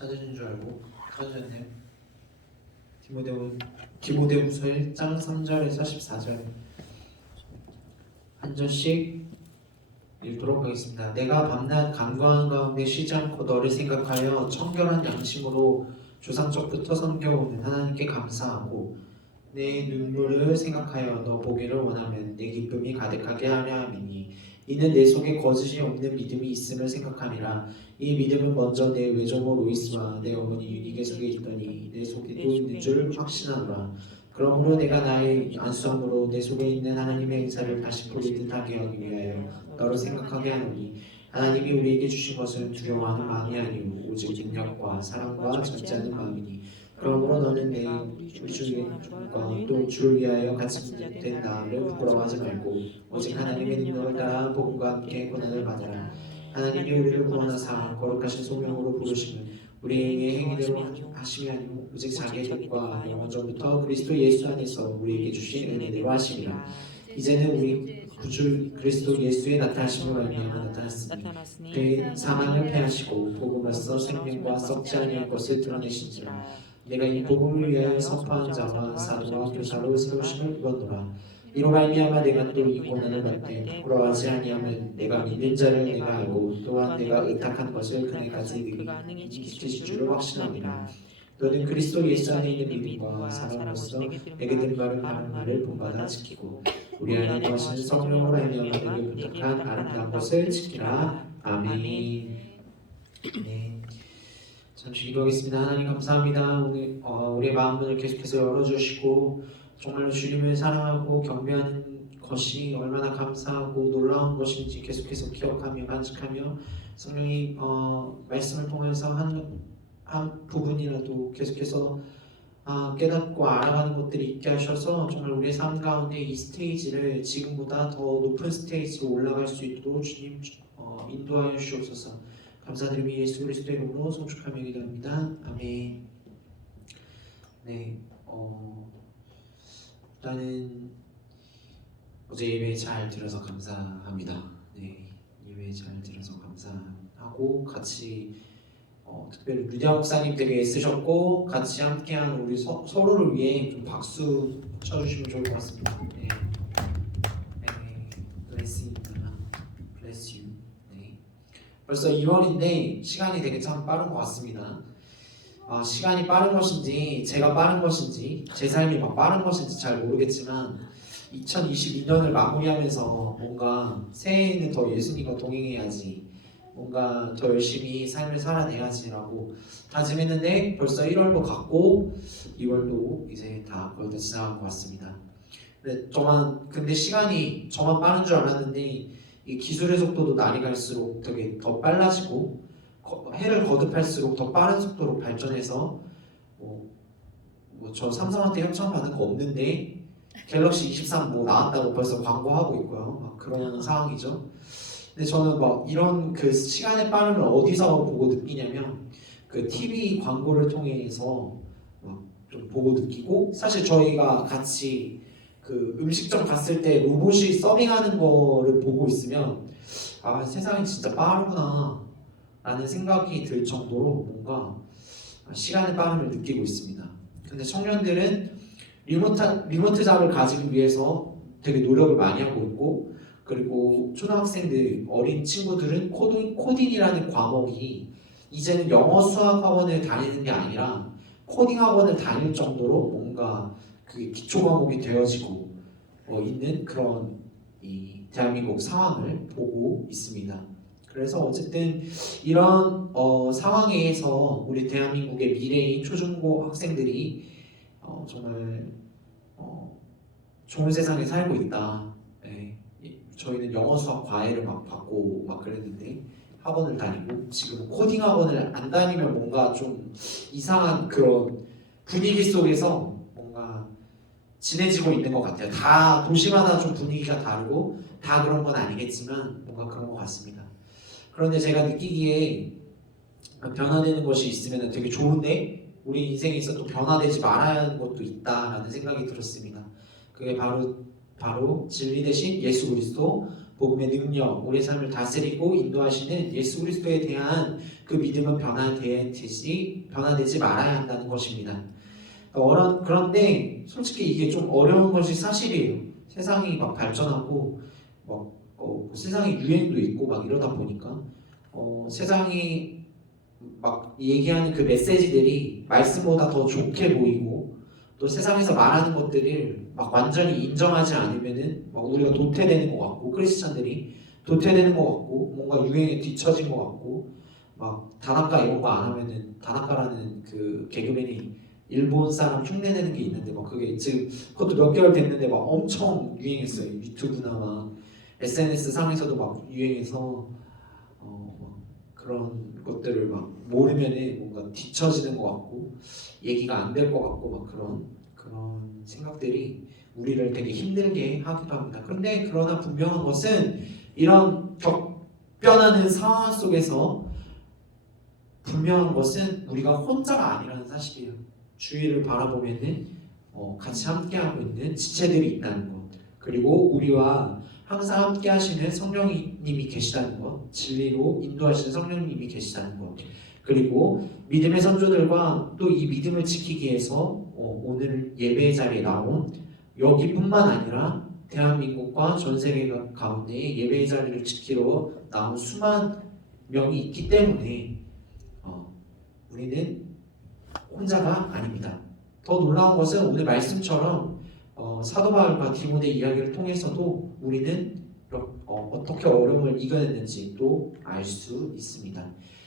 찾으신 줄 알고 찾으셨네요. 디모데후서 1장 3절에서 14절 한 절씩 읽도록 하겠습니다. 내가 밤낮 간구하는 가운데 쉬지 않고 너를 생각하여 청결한 양심으로 조상적부터 섬겨오는 하나님께 감사하고 내 눈물을 생각하여 너 보기를 원하면 내 기쁨이 가득하게 하려 함이니 이는 내 속에 거짓이 없는 믿음이 있음을 생각함이라. 이 믿음은 먼저 내 외조모 로이스와 내 어머니 유니게 속에 있더니 내 속에도 있는 줄 확신하노라. 그러므로 내가 나의 안수함으로 내 속에 있는 하나님의 은사를 다시 보일 듯하게 하기 위하여 너를 생각하게 하노니 하나님이 우리에게 주신 것은 두려워하는 마음이 아니오 오직 능력과 사랑과 절제하는 마음이니 그러므로 너는 내 주님과 또 주를 위하여 같이 된 나를 부끄러워하지 말고 오직 하나님의 능력을 따라 복음과 함께 고난을 받아라. 하나님이 우리를 구원하사 거룩하신 소명으로 부르시면 우리의 행위대로 하심이 아니오 오직 자기의 뜻과 영원 전부터 그리스도 예수 안에서 우리에게 주신 은혜대로 하심이라. 이제는 우리 구주 그리스도 예수의 나타나심으로 말미암아 나타났으니 그의 사망을 패하시고 복음으로써 생명과 썩지 아니할 것을 드러내신지라. 내가 이 복음을 위하여 선포한 자와 사도와 교사로 세우심을 입었노라. 이로 말미암아 내가 또 이 고난을 받되 부끄러워하지 아니하면 내가 믿는 자를 내가 알고 또한 내가 의탁한 것을 그네까지 지키실 줄을 확신합니다. 너는 그리스도 예수 안에 있는 믿음과 사랑으로서 내게 든 바를 바른 말을 본받아 지키고 우리 안에 거하시는 성령으로 말미암아 내게 부탁한 아름다운 것을 지키라. 아멘. 네. 잠시 기도하겠습니다. 하나님 감사합니다. 오늘 우리의 마음을 계속해서 열어주시고 정말로 주님을 사랑하고 경배하는 것이 얼마나 감사하고 놀라운 것인지 계속해서 기억하며 간직하며 성령이 말씀을 통해서 한 부분이라도 계속해서 깨닫고 알아가는 것들이 있게 하셔서 정말 우리의 삶 가운데 이 스테이지를 지금보다 더 높은 스테이지로 올라갈 수 있도록 주님 인도하여 주옵소서. 감사드리며 예수 그리스도의 이름으로 송축하며 기도합니다. 아멘. 네, 일단은 어제 예배 잘 들어서 감사합니다. 네, 예배 잘 들어서 감사하고 같이 특별히 루디아 목사님들이 애쓰셨고 같이 함께한 우리 서로를 위해 좀 박수 쳐주시면 좋을 것 같습니다. 네, bless you. 네, 벌써 2월인데 시간이 되게 참 빠른 것 같습니다. 시간이 빠른 것인지 제가 빠른 것인지 제 삶이 막 빠른 것인지 잘 모르겠지만 2022년을 마무리하면서 뭔가 새해에는 더 예수님과 동행해야지 뭔가 더 열심히 삶을 살아내야지라고 다짐했는데 벌써 1월도 갔고 2월도 이제 다 거의 다 지나간 것 같습니다. 근데 시간이 저만 빠른 줄 알았는데 이 기술의 속도도 날이 갈수록 되게 더 빨라지고 해를 거듭할수록 더 빠른 속도로 발전해서 저 삼성한테 협찬 받은 거 없는데 갤럭시 23 나왔다고 벌써 광고하고 있고요. 막 그런 상황이죠. 근데 저는 막 이런 그 시간의 빠름을 어디서 보고 느끼냐면 그 TV 광고를 통해서 막 좀 보고 느끼고 사실 저희가 같이 그 음식점 갔을 때 로봇이 서빙하는 거를 보고 있으면 세상이 진짜 빠르구나 라는 생각이 들 정도로 뭔가 시간의 빠름을 느끼고 있습니다. 근데 청년들은 리모트 잡을 가지기 위해서 되게 노력을 많이 하고 있고 그리고 초등학생들, 어린 친구들은 코딩이라는 과목이 이제는 영어 수학 학원을 다니는 게 아니라 코딩 학원을 다닐 정도로 뭔가 그게 기초 과목이 되어지고 있는 그런 이 대한민국 상황을 보고 있습니다. 그래서 어쨌든 이런 상황에서 우리 대한민국의 미래인 초중고 학생들이 정말 좋은 세상에 살고 있다. 네. 저희는 영어 수학 과외를 막 받고 막 그랬는데 학원을 다니고 지금 코딩 학원을 안 다니면 뭔가 좀 이상한 그런 분위기 속에서 뭔가 지내지고 있는 것 같아요. 다 도시마다 좀 분위기가 다르고 다 그런 건 아니겠지만 뭔가 그런 것 같습니다. 그런데 제가 느끼기에 변화되는 것이 있으면 되게 좋은데 우리 인생에서 또 변화되지 말아야 하는 것도 있다라는 생각이 들었습니다. 그게 바로 진리 대신 예수 그리스도 복음의 능력, 우리의 삶을 다스리고 인도하시는 예수 그리스도에 대한 그 믿음은 변화되지 말아야 한다는 것입니다. 그런데 솔직히 이게 좀 어려운 것이 사실이에요. 세상이 막 발전하고 세상에 유행도 있고 막 이러다 보니까 세상이 막 얘기하는 그 메시지들이 말씀보다 더 좋게 보이고 또 세상에서 말하는 것들을 막 완전히 인정하지 않으면은 막 우리가 도태되는 것 같고 크리스찬들이 도태되는 것 같고 뭔가 유행에 뒤처진 것 같고 막 다나카 이런 거 안 하면은 다나카라는 그 개그맨이 일본 사람 흉내내는 게 있는데 막 그게 지금 그것도 몇 개월 됐는데 막 엄청 유행했어요. 유튜브나 막 SNS 상에서도 막 유행해서 막 그런 것들을 막 모르면은 뭔가 뒤처지는 것 같고 얘기가 안 될 것 같고 막 그런 생각들이 우리를 되게 힘들게 하기도 합니다. 그런데 그러나 분명한 것은 이런 격변하는 상황 속에서 분명한 것은 우리가 혼자가 아니라는 사실이에요. 주위를 바라보면은 같이 함께하고 있는 지체들이 있다는 것, 그리고 우리와 항상 함께하시는 성령님이 계시다는 것, 진리로 인도하시는 성령님이 계시다는 것, 그리고 믿음의 선조들과 또 이 믿음을 지키기 위해서 오늘 예배의 자리에 나온 여기뿐만 아니라 대한민국과 전 세계 가운데 예배의 자리를 지키러 나온 수만 명이 있기 때문에 우리는 혼자가 아닙니다. 더 놀라운 것은 오늘 말씀처럼 사도 바울과 디모데 이야기를 통해서도 우리는 어떻게 어려움을 이겨냈는지 또 알 수 있습니다.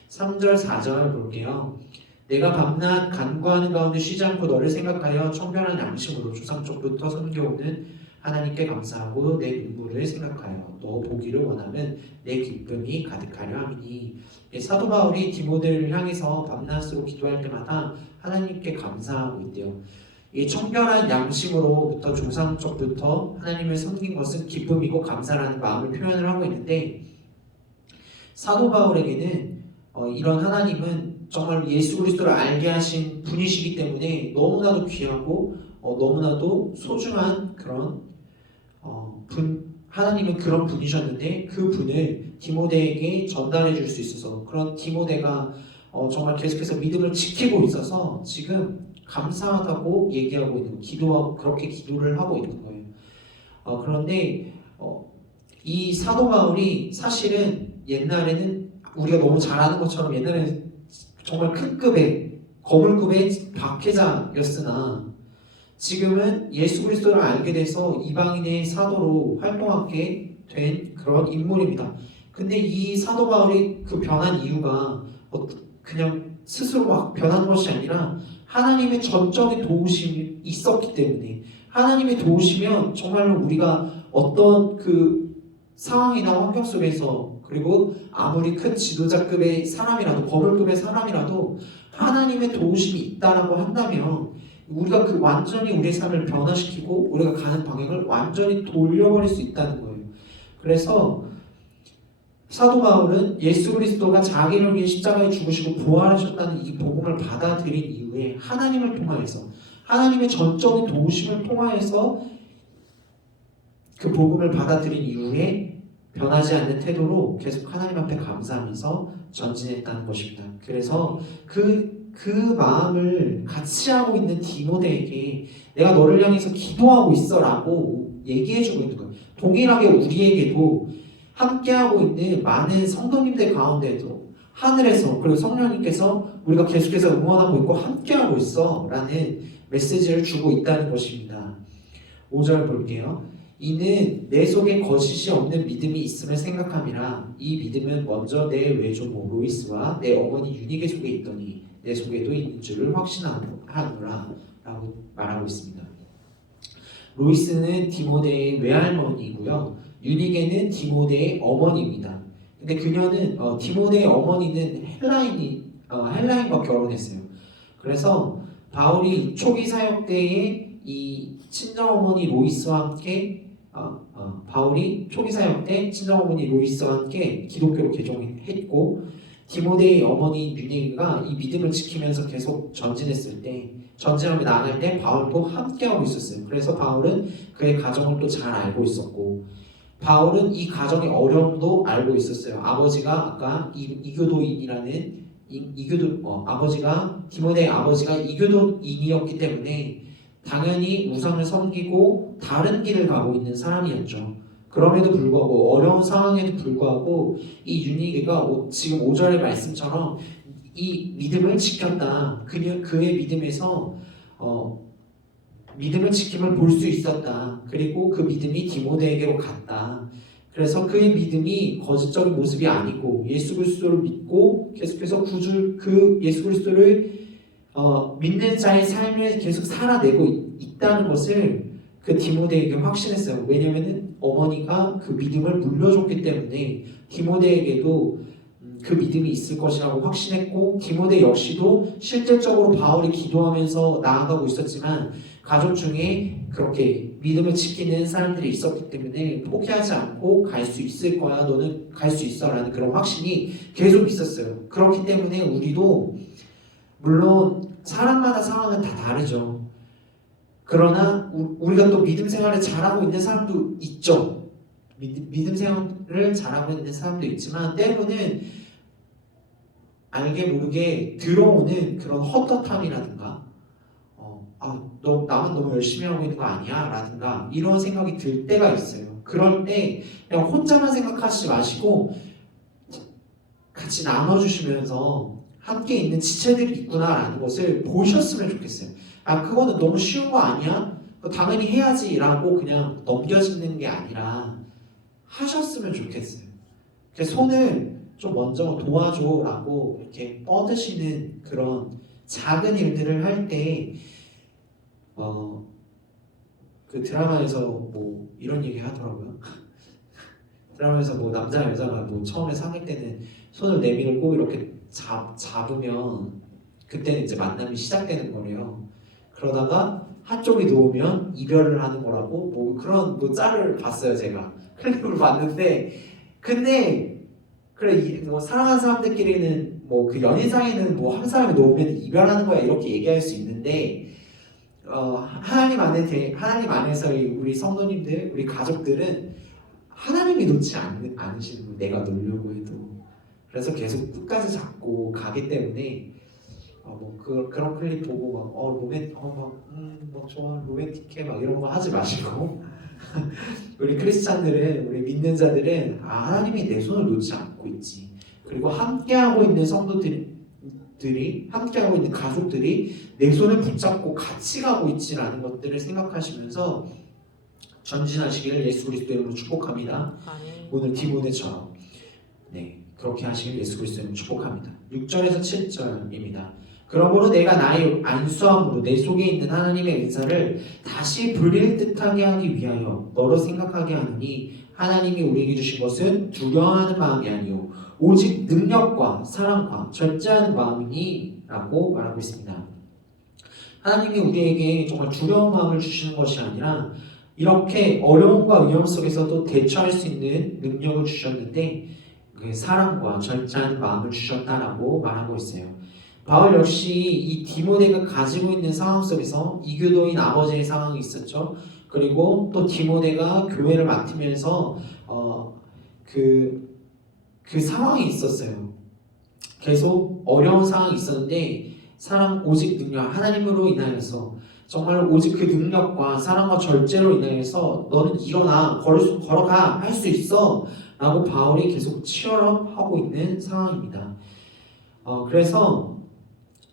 3절 4절 볼게요. 내가 밤낮 간구하는 가운데 쉬지 않고 너를 생각하여 청결한 양심으로 조상 쪽부터 섬겨오는 하나님께 감사하고 내 눈물을 생각하여 너 보기를 원하면 내 기쁨이 가득하려 함이니. 사도 바울이 디모데를 향해서 밤낮으로 기도할 때마다 하나님께 감사하고 있대요. 이 청결한 양심으로부터 조상 쪽부터 하나님을 섬긴 것은 기쁨이고 감사라는 마음을 표현을 하고 있는데, 사도 바울에게는 이런 하나님은 정말 예수 그리스도를 알게 하신 분이시기 때문에 너무나도 귀하고 너무나도 소중한 그런 하나님은 그런 분이셨는데 그 분을 디모데에게 전달해 줄 수 있어서 그런 디모데가 정말 계속해서 믿음을 지키고 있어서 지금 감사하다고 얘기하고 있는, 기도하고 그렇게 기도를 하고 있는 거예요. 그런데 이 사도 바울이 사실은 옛날에는 우리가 너무 잘 아는 것처럼 옛날에는 정말 큰 급의 거물급의 박해자였으나 지금은 예수 그리스도를 알게 돼서 이방인의 사도로 활동하게 된 그런 인물입니다. 근데 이 사도 바울이 그 변한 이유가 그냥 스스로 막 변한 것이 아니라 하나님의 전적인 도우심이 있었기 때문에, 하나님의 도우시면 정말로 우리가 어떤 그 상황이나 환경 속에서, 그리고 아무리 큰 지도자급의 사람이라도 거물급의 사람이라도 하나님의 도우심이 있다라고 한다면 우리가 그 완전히 우리의 삶을 변화시키고 우리가 가는 방향을 완전히 돌려버릴 수 있다는 거예요. 그래서 사도 바울은 예수 그리스도가 자기를 위해 십자가에 죽으시고 부활하셨다는 이 복음을 받아들인 이후에 하나님을 통하여서, 하나님의 전적인 도우심을 통하여서 그 복음을 받아들인 이후에 변하지 않는 태도로 계속 하나님 앞에 감사하면서 전진했다는 것입니다. 그래서 그 마음을 같이 하고 있는 디모데에게 내가 너를 향해서 기도하고 있어라고 얘기해주고 있는 거예요. 동일하게 우리에게도 함께하고 있는 많은 성도님들 가운데도 하늘에서, 그리고 성령님께서 우리가 계속해서 응원하고 있고 함께하고 있어 라는 메시지를 주고 있다는 것입니다. 5절 볼게요. 이는 내 속에 거짓이 없는 믿음이 있음을 생각함이라. 이 믿음은 먼저 내 외조모 로이스와 내 어머니 유니게 속에 있더니 내 속에도 있는 줄을 확신하노라 라고 말하고 있습니다. 로이스는 디모데의 외할머니이고요, 유니게는 디모데의 어머니입니다. 근데 그녀는 디모데의 어머니는 헬라인과 결혼했어요. 그래서 바울이 초기 사역 때에 이 친정어머니 로이스와 함께 바울이 초기 사역 때 친정어머니 로이스와 함께 기독교로 개종했고, 디모데의 어머니 유니게가 이 믿음을 지키면서 계속 전진하며 나아갈 때 바울도 함께하고 있었어요. 그래서 바울은 그의 가정을 또 잘 알고 있었고, 바울은 이 가정의 어려움도 알고 있었어요. 아버지가 아까 이교도인이라는 아버지가 디모데의 아버지가 이교도인이었기 때문에 당연히 우상을 섬기고 다른 길을 가고 있는 사람이었죠. 그럼에도 불구하고 어려운 상황에도 불구하고 이 유니게가 지금 5절의 말씀처럼 이 믿음을 지켰다. 그의 믿음에서 믿음을 지킴을 볼 수 있었다. 그리고 그 믿음이 디모데에게로 갔다. 그래서 그의 믿음이 거짓적인 모습이 아니고 예수 그리스도를 믿고 계속해서 그 예수 그리스도를 믿는 자의 삶을 계속 살아내고 있다는 것을 그 디모데에게 확신했어요. 왜냐하면 어머니가 그 믿음을 물려줬기 때문에 디모데에게도 그 믿음이 있을 것이라고 확신했고, 디모데 역시도 실질적으로 바울이 기도하면서 나아가고 있었지만 가족 중에 그렇게 믿음을 지키는 사람들이 있었기 때문에 포기하지 않고 갈 수 있을 거야, 너는 갈 수 있어 라는 그런 확신이 계속 있었어요. 그렇기 때문에 우리도 물론 사람마다 상황은 다 다르죠. 그러나 우리가 또 믿음 생활을 잘하고 있는 사람도 있죠. 믿음 생활을 잘하고 있는 사람도 있지만 때로는 알게 모르게 들어오는 그런 헛헛함이라든가 너 나만 너무 열심히 하고 있는 거 아니야? 라든가 이런 생각이 들 때가 있어요. 그럴 때 그냥 혼자만 생각하지 마시고 같이 나눠주시면서 함께 있는 지체들이 있구나라는 것을 보셨으면 좋겠어요. 그거는 너무 쉬운 거 아니야? 당연히 해야지 라고 그냥 넘겨지는 게 아니라 하셨으면 좋겠어요. 손을 좀 먼저 도와줘 라고 이렇게 뻗으시는 그런 작은 일들을 할 때 그 드라마에서 뭐 이런 얘기 하더라고요. 드라마에서 뭐 남자 여자가 뭐 처음에 사귈 때는 손을 내밀고 이렇게 잡으면 그때는 이제 만남이 시작되는 거래요. 그러다가 한쪽이 놓으면 이별을 하는 거라고 뭐 그런 뭐 짤을 봤어요. 제가 클립을 봤는데 근데 그래 뭐 사랑하는 사람들끼리는 뭐 그 연인 사이는 뭐 한 사람이 놓으면 이별하는 거야 이렇게 얘기할 수 있는데 하나님 안에서 우리 성도님들 우리 가족들은 하나님이 놓지 않으시는 거예요. 내가 놓으려고 해도. 그래서 계속 끝까지 잡고 가기 때문에 그런 클립 보고 막 좋아 로맨틱해 막 이런 거 하지 마시고 우리 크리스찬들은 우리 믿는 자들은 하나님이 내 손을 놓지 않고 있지. 그리고 함께하고 있는 성도들이 함께하고 있는 가족들이 내 손을 붙잡고 같이 가고 있지라는 것들을 생각하시면서 전진하시기를 예수 그리스도 이름으로 축복합니다. 오늘 디모데처럼 그렇게 하시길 예수 그리스도 이름으로 축복합니다. 6절에서 7절입니다. 그러므로 내가 나의 안수함으로 내 속에 있는 하나님의 은사를 다시 불릴 듯하게 하기 위하여 너로 생각하게 하느니 하나님이 우리에게 주신 것은 두려워하는 마음이 아니요 오직 능력과 사랑과 절제하는 마음이니 라고 말하고 있습니다. 하나님이 우리에게 정말 두려운 마음을 주시는 것이 아니라 이렇게 어려움과 위험 속에서도 대처할 수 있는 능력을 주셨는데 그 사랑과 절제하는 마음을 주셨다라고 말하고 있어요. 바울 역시 이 디모데가 가지고 있는 상황 속에서 이교도인 아버지의 상황이 있었죠. 그리고 또 디모데가 교회를 맡으면서 그 상황이 있었어요. 계속 어려운 상황이 있었는데 사랑 오직 능력 하나님으로 인하여서 정말 오직 그 능력과 사랑과 절제로 인하여서 너는 일어나 걸어가 할 수 있어 라고 바울이 계속 치열하고 있는 상황입니다. 그래서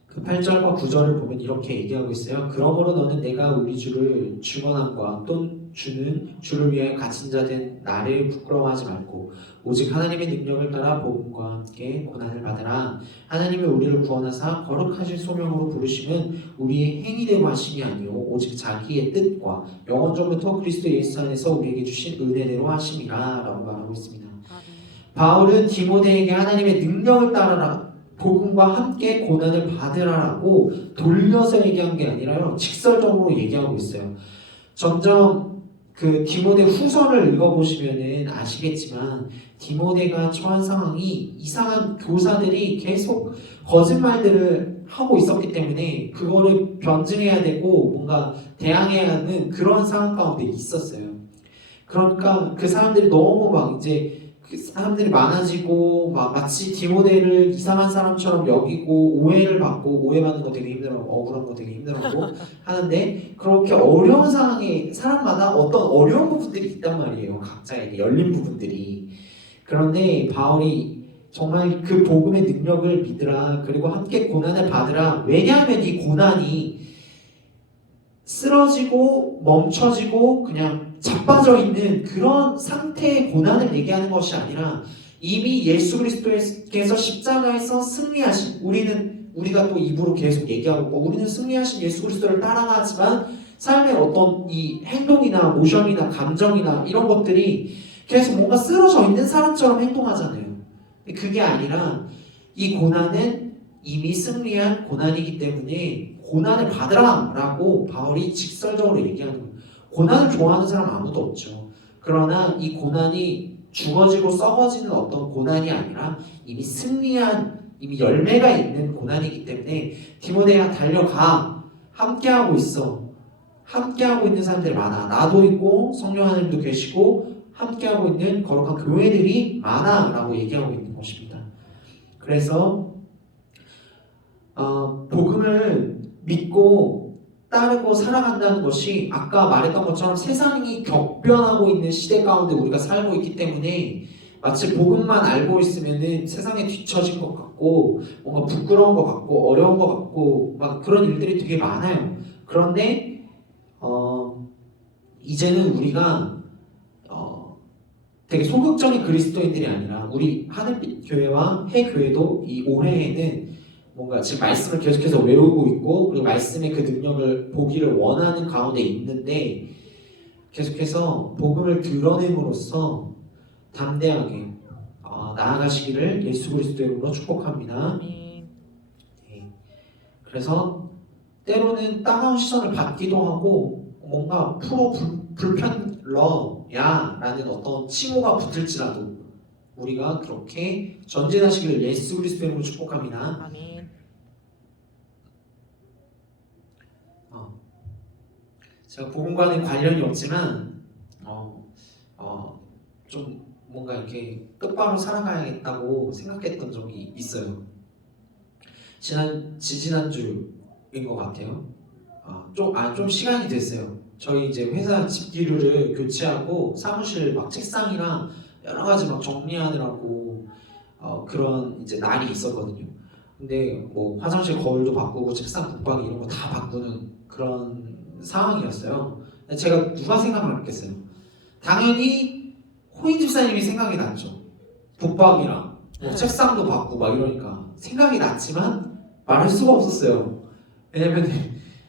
그 8절과 9절을 보면 이렇게 얘기하고 있어요. 그러므로 너는 내가 우리 주를 증언함과 또 주는 주를 위하여 갇힌 자 된 나를 부끄러워하지 말고 오직 하나님의 능력을 따라 복음과 함께 고난을 받으라. 하나님이 우리를 구원하사 거룩하신 소명으로 부르심은 우리의 행위대로 하심이 아니요 오직 자기의 뜻과 영원 전부터 그리스도 예수 안에서 우리에게 주신 은혜대로 하심이라 라고 말하고 있습니다. 바울은 디모데에게 하나님의 능력을 따르라 복음과 함께 고난을 받으라라고 돌려서 얘기한 게 아니라요 직설적으로 얘기하고 있어요. 점점 그 디모데 후서를 읽어보시면은 아시겠지만 디모데가 처한 상황이 이상한 교사들이 계속 거짓말들을 하고 있었기 때문에 그거를 변증해야 되고 뭔가 대항해야 하는 그런 상황 가운데 있었어요. 그러니까 그 사람들이 너무 막 이제 그 사람들이 많아지고 막 마치 디모데를 이상한 사람처럼 여기고 오해를 받고 오해받는 거 되게 힘들어하고 억울한 거 되게 힘들어하고 하는데 그렇게 어려운 상황에 사람마다 어떤 어려운 부분들이 있단 말이에요. 각자에게 열린 부분들이. 그런데 바울이 정말 그 복음의 능력을 믿으라. 그리고 함께 고난을 받으라. 왜냐하면 이 고난이 쓰러지고 멈춰지고 그냥 자빠져 있는 그런 상태의 고난을 얘기하는 것이 아니라 이미 예수 그리스도께서 십자가에서 승리하신 우리가 또 입으로 계속 얘기하고 있고 우리는 승리하신 예수 그리스도를 따라가지만 삶의 어떤 이 행동이나 모션이나 감정이나 이런 것들이 계속 뭔가 쓰러져 있는 사람처럼 행동하잖아요. 그게 아니라 이 고난은 이미 승리한 고난이기 때문에 고난을 받으라 라고 바울이 직설적으로 얘기하는 거예요. 고난을 좋아하는 사람 아무도 없죠. 그러나 이 고난이 죽어지고 썩어지는 어떤 고난이 아니라 이미 승리한 이미 열매가 있는 고난이기 때문에 디모데야 달려가. 함께하고 있어. 함께하고 있는 사람들이 많아. 나도 있고 성령 하나님도 계시고 함께하고 있는 거룩한 교회들이 많아 라고 얘기하고 있는 것입니다. 그래서 복음을 믿고 따르고 살아간다는 것이 아까 말했던 것처럼 세상이 격변하고 있는 시대 가운데 우리가 살고 있기 때문에 마치 복음만 알고 있으면은 세상에 뒤처진 것 같고 뭔가 부끄러운 것 같고 어려운 것 같고 막 그런 일들이 되게 많아요. 그런데 이제는 우리가 되게 소극적인 그리스도인들이 아니라 우리 하늘빛 교회와 해 교회도 이 올해에는 뭔가 지금 말씀을 계속해서 외우고 있고 그리고 말씀의 그 능력을 보기를 원하는 가운데 있는데 계속해서 복음을 드러냄으로써 담대하게 나아가시기를 예수 그리스도의 이름으로 축복합니다. 네. 그래서 때로는 따가운 시선을 받기도 하고 뭔가 불편러야 라는 어떤 칭호가 붙을지라도 우리가 그렇게 전진하시기를 예수 그리스도의 이름으로 축복합니다. 아멘. 제가 복음과는 관련이 없지만 좀 뭔가 이렇게 똑바로 살아가야겠다고 생각했던 적이 있어요. 지지난주인 것 같아요. 좀 시간이 됐어요. 저희 이제 회사 집기류를 교체하고 사무실 막 책상이랑 여러 가지 막 정리하느라고 그런 이제 날이 있었거든요. 근데 뭐 화장실 거울도 바꾸고 책상 붙박이 이런 거 다 바꾸는 그런 상황이었어요. 제가 누가 생각을 했겠어요? 당연히 호인 집사님이 생각이 났죠. 붙박이랑 뭐 책상도 바꾸고 막 이러니까 생각이 났지만 말할 수가 없었어요. 왜냐면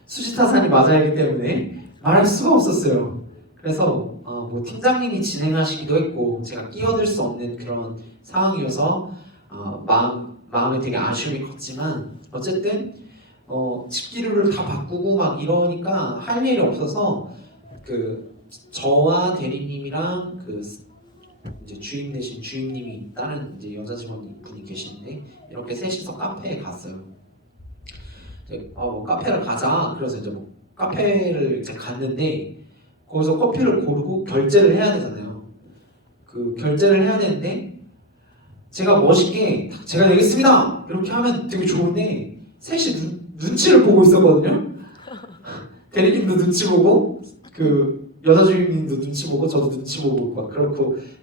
수지타산이 맞아야 하기 때문에 말할 수가 없었어요. 그래서 뭐 팀장님이 진행하시기도 했고 제가 끼어들 수 없는 그런 상황이어서 마음에 되게 아쉬움이 컸지만 어쨌든 집기류를 다 바꾸고 막 이러니까 할 일이 없어서 그 저와 대리님이랑 그 이제 주임 대신 주임님이 다른 이제 여자 직원분이 계시는데 이렇게 셋이서 카페에 갔어요. 뭐 카페를 가자. 그래서 이제 뭐 카페를 이제 갔는데 거기서 커피를 고르고 결제를 해야 되잖아요. 그 결제를 해야 되는데 제가 멋있게 제가 내겠습니다 이렇게 하면 되게 좋은데 셋이 눈치를 보고 있었거든요. 대리님도 눈치 보고 그 여자 주임님도 눈치 보고 저도 눈치 보고 막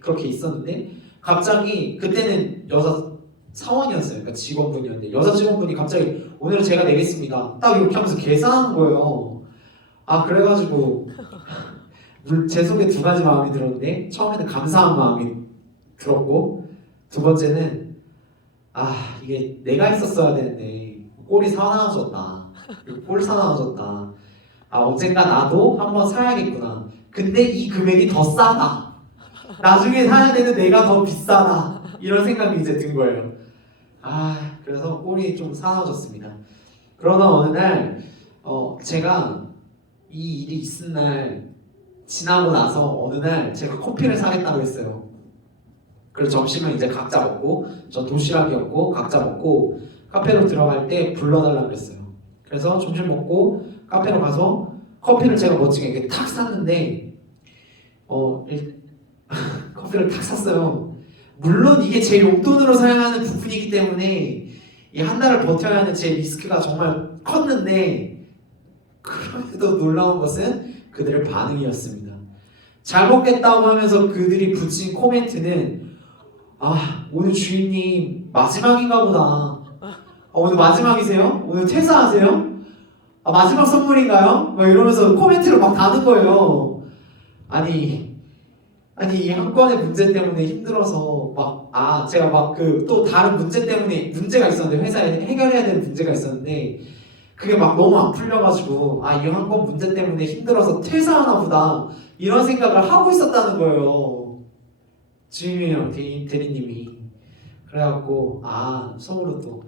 그렇게 있었는데 갑자기 그때는 여자 사원이었어요. 그러니까 직원분이었는데 여자 직원분이 갑자기 오늘은 제가 내겠습니다 딱 이렇게 하면서 계산하는 거예요. 그래가지고 제 속에 두 가지 마음이 들었는데 처음에는 감사한 마음이 들었고 두 번째는 이게 내가 있었어야 되는데 꼴이 사나워졌다. 꼴 사나워졌다. 언젠가 나도 한번 사야겠구나. 근데 이 금액이 더 싸다. 나중에 사야 되는 내가 더 비싸다. 이런 생각이 이제 든 거예요. 그래서 꼴이 좀 사나워졌습니다. 그러다 어느 날 제가 이 일이 있은 날 지나고 나서 어느 날 제가 커피를 사겠다고 했어요. 그래서 점심을 이제 각자 먹고 저 도시락이었고 각자 먹고 카페로 들어갈 때 불러달라고 그랬어요. 그래서 점심 먹고 카페로 가서 커피를 제가 멋지게 이렇게 탁 샀는데 커피를 탁 샀어요. 물론 이게 제 용돈으로 사용하는 부분이기 때문에 이 한 달을 버텨야 하는 제 리스크가 정말 컸는데, 그럼에도 놀라운 것은 그들의 반응이었습니다. 잘 먹겠다고 하면서 그들이 붙인 코멘트는, 오늘 주인님 마지막인가 보다. 오늘 마지막이세요? 오늘 퇴사하세요? 마지막 선물인가요? 막 이러면서 코멘트를 막 다는 거예요. 아니 이 한 건의 문제 때문에 힘들어서 제가 또 다른 문제 때문에 문제가 있었는데, 회사에 해결해야 되는 문제가 있었는데 그게 막 너무 안 풀려가지고 이 한 건 문제 때문에 힘들어서 퇴사하나 보다 이런 생각을 하고 있었다는 거예요. 주임이랑 대리님이. 그래갖고 속으로 또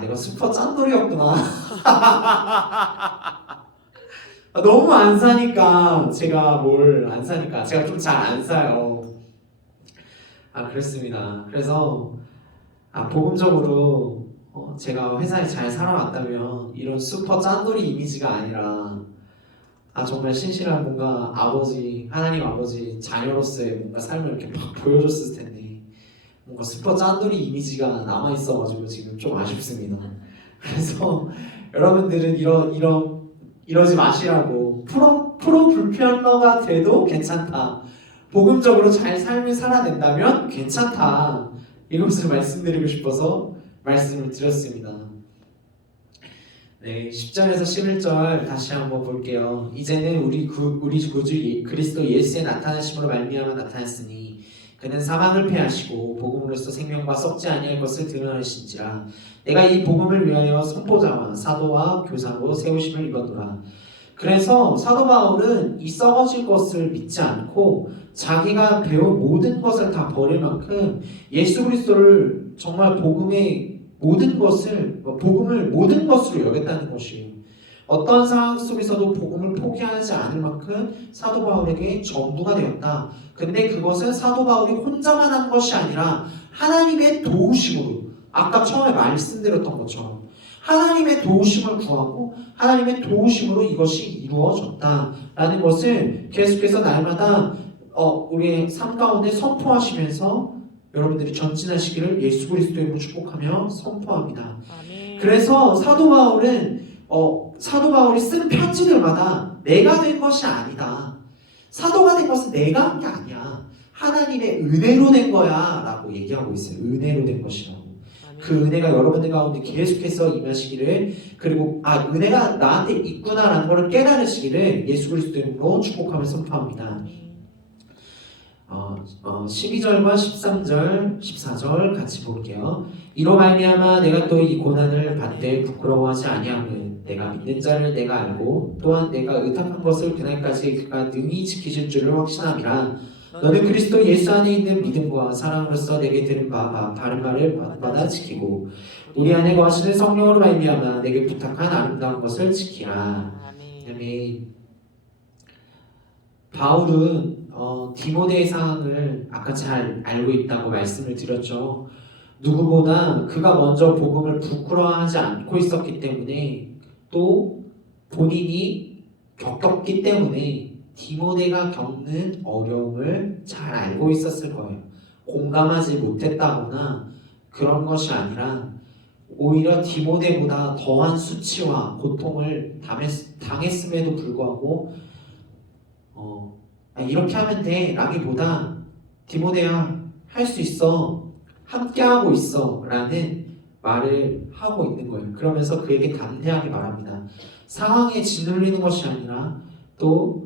내가 슈퍼 짠돌이었구나. 너무 안 사니까 제가 뭘 안 사니까 제가 좀 잘 안 사요. 그랬습니다. 그래서 복음적으로 제가 회사에 잘 살아왔다면 이런 슈퍼 짠돌이 이미지가 아니라 정말 신실한 뭔가 하나님 아버지 자녀로서의 뭔가 삶을 이렇게 막 보여줬을 텐데 뭔가 슈퍼 짠돌이 이미지가 남아 있어가지고 지금 좀 아쉽습니다. 그래서 여러분들은 이러지 마시라고. 프로 불편러가 돼도 괜찮다. 복음적으로 잘 삶을 살아낸다면 괜찮다. 이것을 말씀드리고 싶어서 말씀을 드렸습니다. 네, 10절에서 11절 다시 한번 볼게요. 이제는 우리 구주 그리스도 예수의 나타나심으로 말미암아 나타났으니 그는 사망을 패하시고 복음으로써 생명과 썩지 아니할 것을 드러내신지라. 내가 이 복음을 위하여 선포자와 사도와 교사로 세우심을 입었노라. 그래서 사도 바울은 이 썩어질 것을 믿지 않고 자기가 배운 모든 것을 다 버릴 만큼 예수 그리스도를 정말 복음을 모든 것으로 여겼다는 것이에요. 어떤 상황 속에서도 복음을 포기하지 않을 만큼 사도 바울에게 전부가 되었다. 근데 그것은 사도 바울이 혼자만 한 것이 아니라 하나님의 도우심으로, 아까 처음에 말씀드렸던 것처럼 하나님의 도우심을 구하고 하나님의 도우심으로 이것이 이루어졌다라는 것을 계속해서 날마다 우리의 삶 가운데 선포하시면서 여러분들이 전진하시기를 예수 그리스도의 이름으로 축복하며 선포합니다. 아멘. 그래서 사도 바울이 쓴 편지들마다 내가 된 것이 아니다. 사도가 된 것은 내가 한 게 아니야. 하나님의 은혜로 된 거야 라고 얘기하고 있어요. 은혜로 된 것이라고. 그 은혜가 여러분들 가운데 계속해서 임하시기를, 그리고 은혜가 나한테 있구나라는 것을 깨달으시기를 예수 그리스도의 이름으로 축복하며 선포합니다. 12절과 13절, 14절 같이 볼게요. 이로 말미암아 내가 또 이 고난을 받되 부끄러워하지 아니하는 내가 믿는 자를 내가 알고 또한 내가 의탁한 것을 그날까지 그가 능히 지키실 줄을 확신함이라. 너는 그리스도 예수 안에 있는 믿음과 사랑으로서 내게 들은 바른 말을 받아 지키고 우리 안에 거하시는 성령으로 말미암아 내게 부탁한 아름다운 것을 지키라. 아멘. 바울은 디모데의 상황을 아까 잘 알고 있다고 말씀을 드렸죠. 누구보다 그가 먼저 복음을 부끄러워하지 않고 있었기 때문에, 또 본인이 겪었기 때문에 디모데가 겪는 어려움을 잘 알고 있었을 거예요. 공감하지 못했다거나 그런 것이 아니라 오히려 디모데보다 더한 수치와 고통을 당했음에도 불구하고 이렇게 하면 돼 라기보다 디모데야 할 수 있어, 함께하고 있어 라는 말을 하고 있는 거예요. 그러면서 그에게 담대하게 말합니다. 상황에 짓눌리는 것이 아니라 또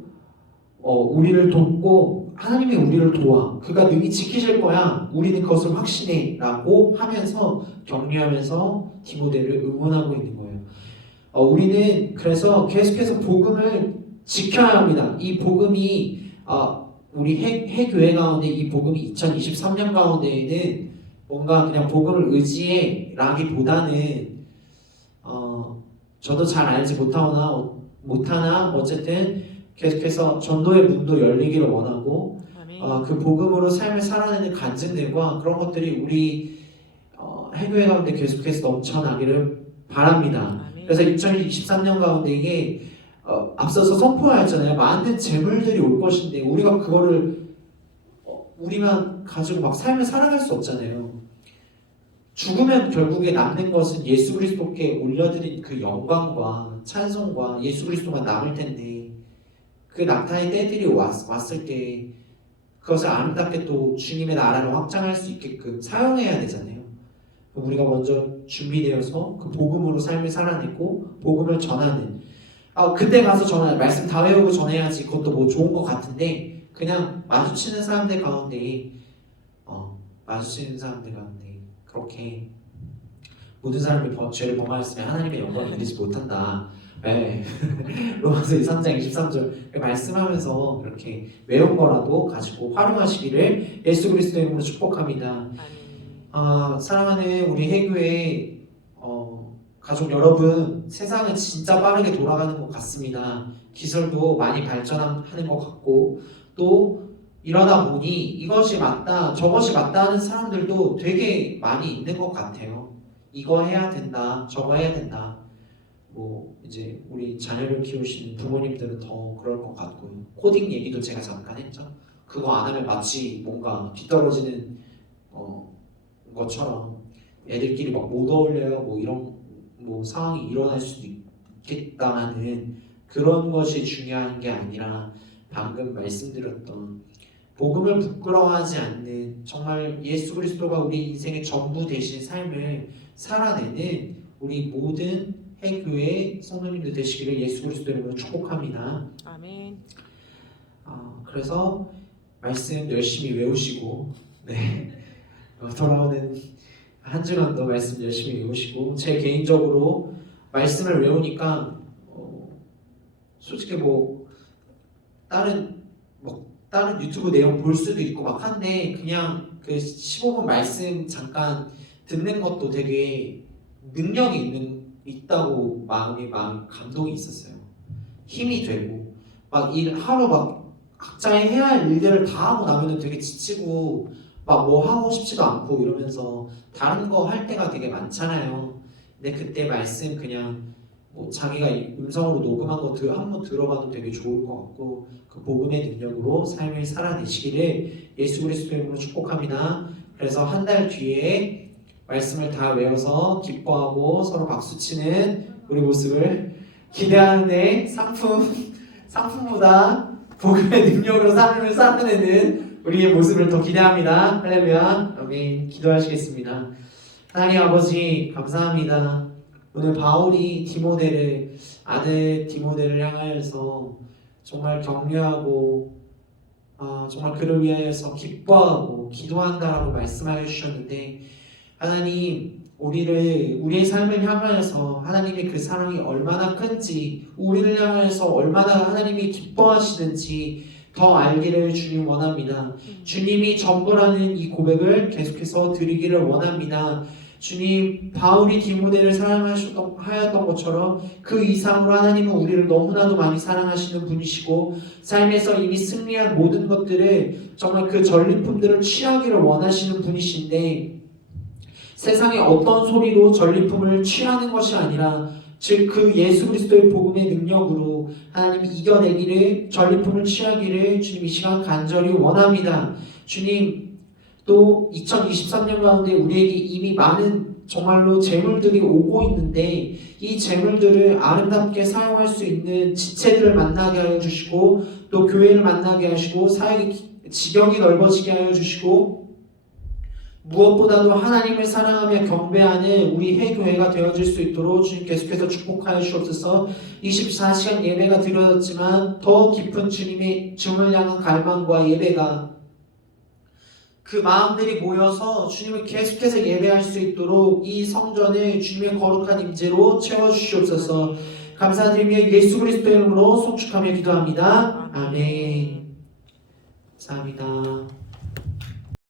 우리를 돕고 하나님이 우리를 도와, 그가 능히 지키실 거야, 우리는 그것을 확신해 라고 하면서 격려하면서 디모데를 응원하고 있는 거예요. 우리는 그래서 계속해서 복음을 지켜야 합니다. 이 복음이 우리 해교회 가운데 이 복음이 2023년 가운데에는 뭔가 그냥 복음을 의지해 라기보다는 저도 잘 알지 못하나 어쨌든 계속해서 전도의 문도 열리기를 원하고 그 복음으로 삶을 살아내는 간증들과 그런 것들이 우리 해교회 가운데 계속해서 넘쳐나기를 바랍니다. 그래서 2023년 가운데 이게 앞서서 선포하였잖아요. 많은 재물들이 올 것인데 우리가 그거를 우리만 가지고 막 삶을 살아갈 수 없잖아요. 죽으면 결국에 남는 것은 예수 그리스도께 올려드린 그 영광과 찬송과 예수 그리스도만 남을 텐데 그 낙타의 때들이 왔을 때 그것을 아름답게 또 주님의 나라를 확장할 수 있게끔 사용해야 되잖아요. 우리가 먼저 준비되어서 그 복음으로 삶을 살아내고 복음을 전하는 그때 가서 전하 말씀 다 외우고 전해야지 그것도 뭐 좋은 것 같은데 그냥 마주치는 사람들 가운데 그렇게 모든 사람이 죄를 범하였으면 하나님의 영광을 누리지 못한다. 네. 로마서 3장 23절 말씀하면서 이렇게 외운 거라도 가지고 활용하시기를 예수 그리스도의 이름으로 축복합니다. 사랑하는 우리 해교회 가족 여러분, 세상은 진짜 빠르게 돌아가는 것 같습니다. 기술도 많이 발전하는 것 같고 또 이러다 보니 이것이 맞다 저것이 맞다 하는 사람들도 되게 많이 있는 것 같아요. 이거 해야 된다 저거 해야 된다. 뭐 이제 우리 자녀를 키우시는 부모님들은 더 그럴 것 같고요. 코딩 얘기도 제가 잠깐 했죠. 그거 안 하면 마치 뭔가 뒤떨어지는 것처럼 애들끼리 막 못 어울려요. 뭐 이런 뭐 상황이 일어날 수도 있겠다마는 그런 것이 중요한 게 아니라 방금 말씀드렸던 복음을 부끄러워하지 않는 정말 예수 그리스도가 우리 인생의 전부 되신 삶을 살아내는 우리 모든 해교회 성도님들 되시기를 예수 그리스도 이름으로 축복합니다. 아멘. 그래서 말씀 열심히 외우시고 돌아오는 한 주간도 말씀 열심히 외우시고 제 개인적으로 말씀을 외우니까 솔직히 다른 유튜브 내용 볼 수도 있고 막 한데 그냥 그 15분 말씀 잠깐 듣는 것도 되게 능력이 있다고 마음이 감동이 있었어요. 힘이 되고 하루 각자의 해야 할 일들을 다 하고 나면은 되게 지치고 뭐 하고 싶지도 않고 이러면서 다른 거 할 때가 되게 많잖아요. 근데 그때 말씀 그냥 자기가 음성으로 녹음한 거 한번 들어봐도 되게 좋을 것 같고 그 복음의 능력으로 삶을 살아내시기를 예수 그리스도의 이름으로 축복합니다. 그래서 한 달 뒤에 말씀을 다 외워서 기뻐하고 서로 박수치는 우리 모습을 기대하는데 상품보다 복음의 능력으로 삶을 살아내는 우리의 모습을 더 기대합니다. 할렐루야. 아멘. 기도하시겠습니다. 하나님 아버지 감사합니다. 오늘 바울이 아들 디모데를 향하여서 정말 격려하고 정말 그를 위하여서 기뻐하고 기도한다라고 말씀하여 주셨는데 하나님 우리의 삶을 향하여서 하나님의 그 사랑이 얼마나 큰지 우리를 향하여서 얼마나 하나님이 기뻐하시는지 더 알기를 주님 원합니다. 주님이 전부라는 이 고백을 계속해서 드리기를 원합니다. 주님 바울이 디모데를 사랑하였던 것처럼 그 이상으로 하나님은 우리를 너무나도 많이 사랑하시는 분이시고 삶에서 이미 승리한 모든 것들을 정말 그 전리품들을 취하기를 원하시는 분이신데 세상의 어떤 소리로 전리품을 취하는 것이 아니라 즉 그 예수 그리스도의 복음의 능력으로 하나님이 이겨내기를 전리품을 취하기를 주님 이 시간 간절히 원합니다. 주님 또 2023년 가운데 우리에게 이미 많은 정말로 재물들이 오고 있는데 이 재물들을 아름답게 사용할 수 있는 지체들을 만나게 하여 주시고 또 교회를 만나게 하시고 사역의 지경이 넓어지게 하여 주시고 무엇보다도 하나님을 사랑하며 경배하는 우리 해교회가 되어질 수 있도록 주님 계속해서 축복하여 주옵소서. 24시간 예배가 드려졌지만 더 깊은 주님을 향한 갈망과 예배가 그 마음들이 모여서 주님을 계속해서 예배할 수 있도록 이 성전을 주님의 거룩한 임재로 채워주시옵소서. 감사드리며 예수 그리스도의 이름으로 송축하며 기도합니다. 아멘. 감사합니다.